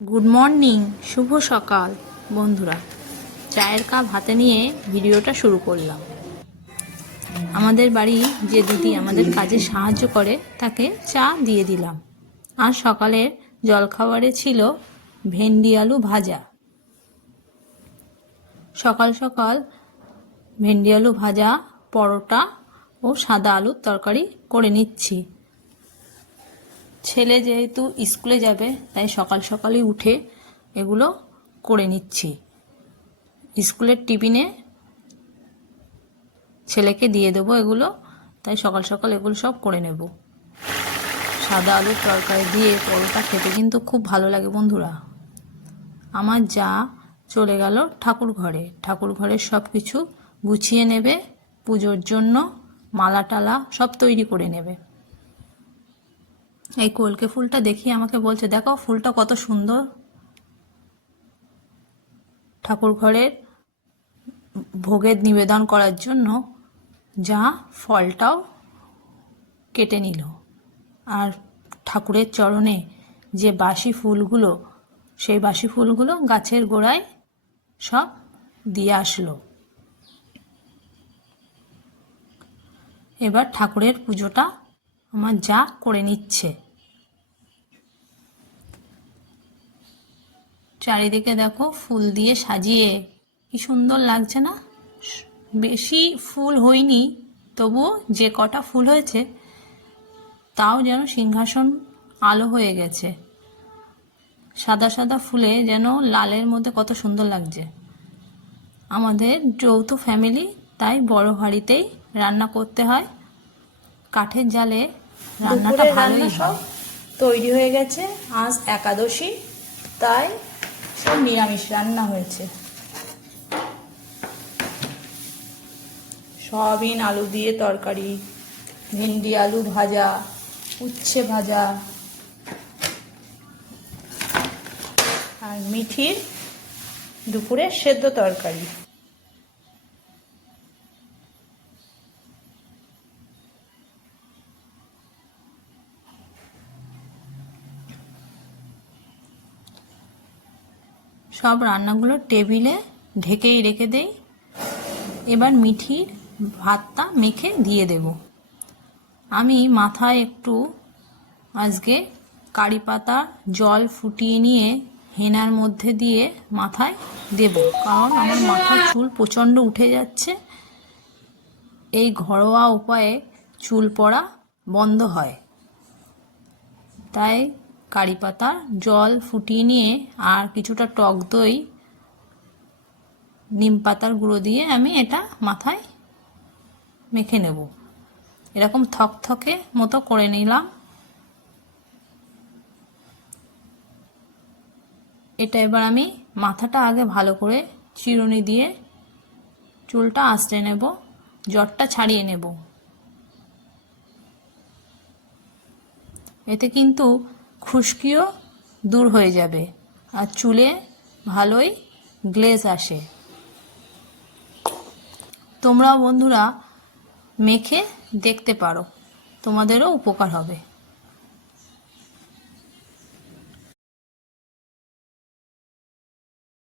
Good morning, শুভ সকাল। বন্ধুরা, চায়ের কাপ হাতে নিয়ে ভিডিওটা শুরু করলাম। আমাদের বাড়ি যে দিদি আমাদের কাজে সাহায্য করে, তাকে চা দিয়ে দিলাম। আর সকালের জলখাবারে ছিল ভেন্ডি আলু ভাজা। সকাল সকাল ভেন্ডি আলু ভাজা, পরোটা ও সাদা আলুর তরকারি করে নিচ্ছি। ছেলে যেহেতু স্কুলে যাবে, তাই সকাল সকালই উঠে এগুলো করে নিচ্ছি। স্কুলের টিফিনে ছেলেকে দিয়ে দেবো এগুলো, তাই সকাল সকাল এগুলো সব করে নেব। সাদা আলুর তরকারি দিয়ে পরোটা খেতে কিন্তু খুব ভালো লাগে বন্ধুরা। আমার যা চলে গেল ঠাকুর ঘরে। ঠাকুর ঘরের সব কিছু গুছিয়ে নেবে, পুজোর জন্য মালা টালা সব তৈরি করে নেবে। এই কলকে ফুলটা দেখিয়ে আমাকে বলছে, দেখো, ফুলটা কত সুন্দর। ঠাকুর ঘরের ভোগের নিবেদন করার জন্য যা ফলটাও কেটে নিল। আর ঠাকুরের চরণে যে বাসি ফুলগুলো, সেই বাসি ফুলগুলো গাছের গোড়ায় সব দিয়ে আসলো। এবার ঠাকুরের পুজোটা আমার যা করে নিচ্ছে। চারিদিকে দেখো ফুল দিয়ে সাজিয়ে। কি সুন্দর লাগছে না? বেশি ফুল হয়নি তবুও যে কটা ফুল হয়েছে তাও যেন সিংহাসন আলো হয়ে গেছে। সাদা সাদা ফুলে যেন লালের মধ্যে কত সুন্দর লাগছে। আমাদের যৌথ ফ্যামিলি তাই বড় হাঁড়িতেই রান্না করতে হয়। কাঠের জালে রান্নাটা ভালোই সব তৈরি হয়ে গেছে আজ একাদশী তাই সব নিরামিষ রান্না হয়েছে। সয়াবিন, আলু দিয়ে তরকারি, ভেন্ডি, আলু ভাজা, উচ্ছে ভাজা আর মিঠির দুপুরে সেদ্ধ তরকারি। সব রান্নাগুলো টেবিলে ঢেকেই রেখে দেই। এবার মিঠির ভাতটা মেখে দিয়ে দেব। আমি মাথায় একটু আজকে কারি পাতা জল ফুটিয়ে নিয়ে হেনার মধ্যে দিয়ে মাথায় দেব। কারণ আমার মাথার চুল প্রচণ্ড উঠে যাচ্ছে। এই ঘরোয়া উপায়ে চুল পড়া বন্ধ হয়। তাই কারি পাতা, জল ফুটিয়ে নিয়ে আর কিছুটা টক দই, নিম পাতার গুঁড়ো দিয়ে আমি এটা মাথায় মেখে নেব। এরকম থকথকে মতো করে নিলাম। এটা এবার আমি মাথাটা আগে ভালো করে চিরুনি দিয়ে চুলটা আঁচড়ে নেব জ্বরটা ছাড়িয়ে নেব। এতে কিন্তু খুশকিও দূর হয়ে যাবে আর চুলে ভালোই গ্লেজ আসে। তোমরা বন্ধুরা মেখে দেখতে পারো, তোমাদেরও উপকার হবে।